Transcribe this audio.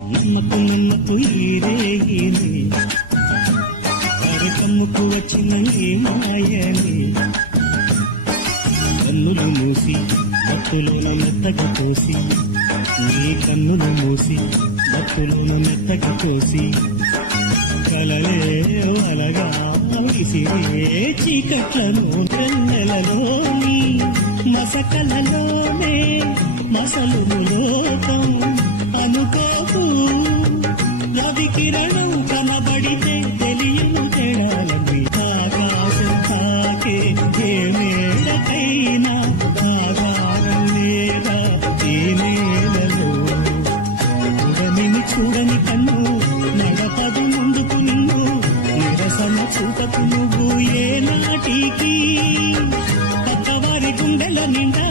నమ్మకు నమ్మకు ఈరేగిని కమ్ముకు వచ్చిన ఏ మాయని కన్నులు మూసి మత్తులోన మెత్తగా పోసి నీ కన్నులు మూసి మత్తులోన మెత్తగా పోసి కలలే అలగా విసిరే చీకట్లను వెన్నెలలోని మసకలలోనే మసలు లోకం అనుకోకు రవి కిరణం కనబడితే తెలియను తేడాలని ఆకాశం తాకే ఏ మేడకైనా ఆధారం లేదా ఈ నేలలో చూడని చూడని కన్ను నడపదు ముందుకు నిన్ను నిరసన చూపకు నువ్వు ఏ నాటికి పక్కవారి గుండెల నిండా